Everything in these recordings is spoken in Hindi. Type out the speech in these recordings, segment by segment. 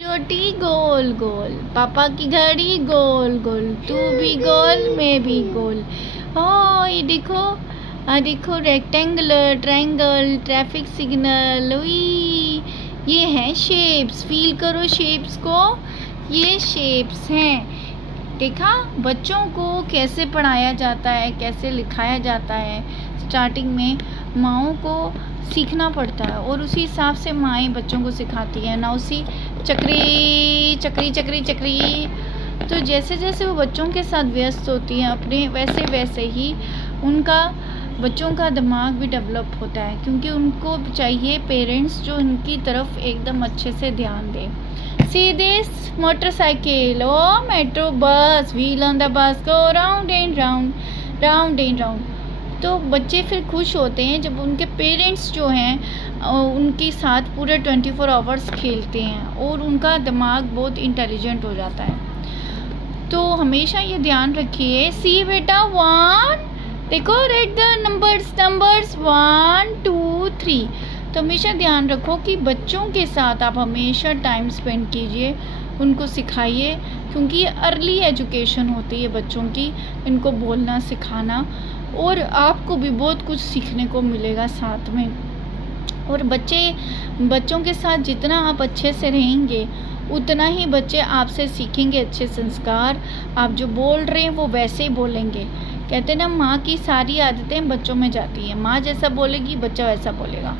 रोटी गोल गोल, पापा की घड़ी गोल गोल, तू भी गोल मैं भी गोल। ओ ये देखो, देखो रेक्टेंगुलर, ट्रायंगल, ट्रैफिक सिग्नल। ये है शेप्स, फील करो शेप्स को, ये शेप्स हैं। देखा बच्चों को कैसे पढ़ाया जाता है, कैसे लिखाया जाता है। स्टार्टिंग में माँओं को सीखना पड़ता है और उसी हिसाब से माएँ बच्चों को सिखाती हैं ना, उसी चक्री चक्री चक्री चक्री। तो जैसे जैसे वो बच्चों के साथ व्यस्त होती हैं अपने, वैसे वैसे ही उनका बच्चों का दिमाग भी डेवलप होता है, क्योंकि उनको चाहिए पेरेंट्स जो उनकी तरफ एकदम अच्छे से ध्यान दें। See this motorcycle oh metro bus, wheel on the bus go round and round, round and round. तो बच्चे फिर खुश होते हैं जब उनके पेरेंट्स जो हैं उनके साथ पूरे 24 आवर्स खेलते हैं और उनका दिमाग बहुत इंटेलिजेंट हो जाता है। तो हमेशा ये ध्यान रखिए। सी बेटा 1, देखो रेड द नंबर्स 1 2 3। तो हमेशा ध्यान रखो कि बच्चों के साथ आप हमेशा टाइम स्पेंड कीजिए, उनको सिखाइए, क्योंकि ये अर्ली एजुकेशन होती है बच्चों की, इनको बोलना सिखाना, और आपको भी बहुत कुछ सीखने को मिलेगा साथ में। और बच्चों के साथ जितना आप अच्छे से रहेंगे उतना ही बच्चे आपसे सीखेंगे अच्छे संस्कार। आप जो बोल रहे हैं वो वैसे ही बोलेंगे। कहते हैं ना, माँ की सारी आदतें बच्चों में जाती हैं, माँ जैसा बोलेगी बच्चा वैसा बोलेगा।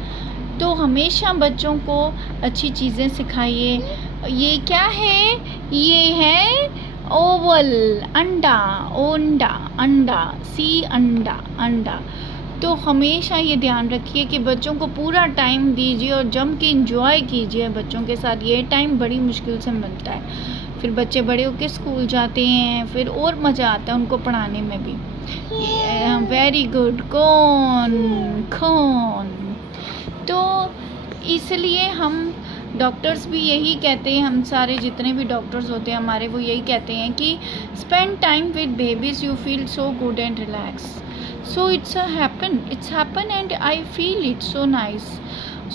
तो हमेशा बच्चों को अच्छी चीज़ें सिखाइए। ये क्या है? ये है ओवल, अंडा, ओंडा, अंडा, सी अंडा, अंडा। तो हमेशा ये ध्यान रखिए कि बच्चों को पूरा टाइम दीजिए और जम के एंजॉय कीजिए बच्चों के साथ। ये टाइम बड़ी मुश्किल से मिलता है। फिर बच्चे बड़े होकर स्कूल जाते हैं, फिर और मज़ा आता है उनको पढ़ाने में भी। वेरी गुड, कौन कौन। तो इसलिए हम डॉक्टर्स भी यही कहते हैं, हम सारे जितने भी डॉक्टर्स होते हैं हमारे, वो यही कहते हैं कि spend time with babies, you feel so good and relax. So it's happen and I feel it so nice.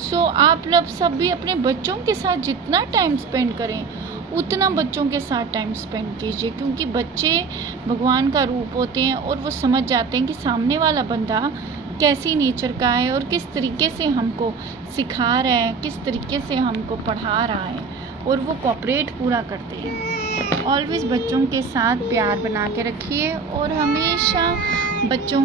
So आप लोग सब भी अपने बच्चों के साथ जितना टाइम स्पेंड करें उतना बच्चों के साथ टाइम स्पेंड कीजिए, क्योंकि बच्चे भगवान का रूप होते हैं और वो समझ जाते हैं कि सामने वाला बंदा कैसी नेचर का है और किस तरीके से हमको सिखा रहा है, किस तरीके से हमको पढ़ा रहा है, और वो कोऑपरेट पूरा करते हैं। ऑलवेज बच्चों के साथ प्यार बना के रखिए और हमेशा बच्चों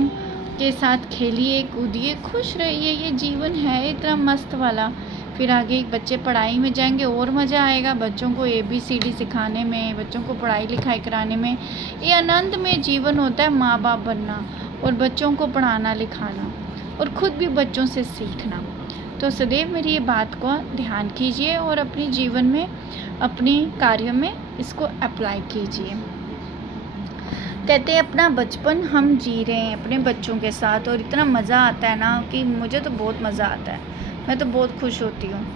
के साथ खेलिए, कूदिए, खुश रहिए। ये जीवन है इतना मस्त वाला। फिर आगे बच्चे पढ़ाई में जाएंगे और मज़ा आएगा बच्चों को ABCD सिखाने में, बच्चों को पढ़ाई लिखाई कराने में। ये आनंद में जीवन होता है माँ बाप बनना और बच्चों को पढ़ाना लिखाना और ख़ुद भी बच्चों से सीखना। तो सदैव मेरी ये बात को ध्यान कीजिए और अपने जीवन में, अपने कार्य में इसको अप्लाई कीजिए। कहते हैं अपना बचपन हम जी रहे हैं अपने बच्चों के साथ, और इतना मज़ा आता है ना कि मुझे तो बहुत मज़ा आता है। मैं तो बहुत खुश होती हूँ।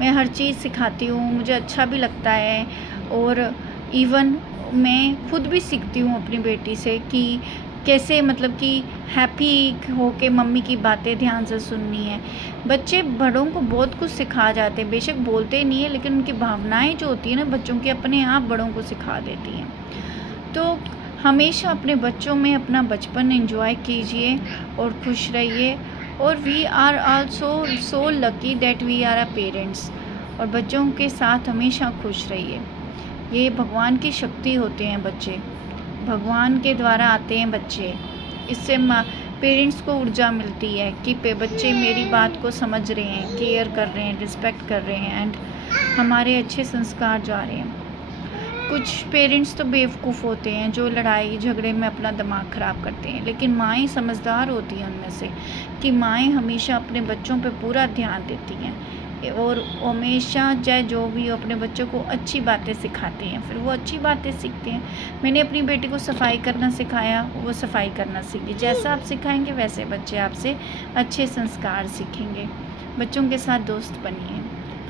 मैं हर चीज़ सिखाती हूँ, मुझे अच्छा भी लगता है, और इवन मैं खुद भी सीखती हूँ अपनी बेटी से कि कैसे, मतलब कि हैप्पी हो के मम्मी की बातें ध्यान से सुननी है। बच्चे बड़ों को बहुत कुछ सिखा जाते हैं, बेशक बोलते नहीं है, लेकिन उनकी भावनाएं जो होती है ना बच्चों की, अपने आप बड़ों को सिखा देती हैं। तो हमेशा अपने बच्चों में अपना बचपन एंजॉय कीजिए और खुश रहिए। और we are also so lucky that we are a parents. और बच्चों के साथ हमेशा खुश रहिए। ये भगवान की शक्ति होते हैं बच्चे, भगवान के द्वारा आते हैं बच्चे। इससे पेरेंट्स को ऊर्जा मिलती है कि बच्चे मेरी बात को समझ रहे हैं, केयर कर रहे हैं, रिस्पेक्ट कर रहे हैं, एंड हमारे अच्छे संस्कार जा रहे हैं। कुछ पेरेंट्स तो बेवकूफ़ होते हैं जो लड़ाई झगड़े में अपना दिमाग ख़राब करते हैं, लेकिन माएँ समझदार होती हैं उनमें से, कि माएँ हमेशा अपने बच्चों पे पूरा ध्यान देती हैं और हमेशा चाहे जो भी हो अपने बच्चों को अच्छी बातें सिखाते हैं, फिर वो अच्छी बातें सीखते हैं। मैंने अपनी बेटी को सफाई करना सिखाया, वो सफाई करना सीखी। जैसा आप सिखाएंगे वैसे बच्चे आपसे अच्छे संस्कार सीखेंगे। बच्चों के साथ दोस्त बनिए,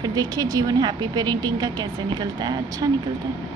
फिर देखिए जीवन हैप्पी पेरेंटिंग का कैसे निकलता है, अच्छा निकलता है।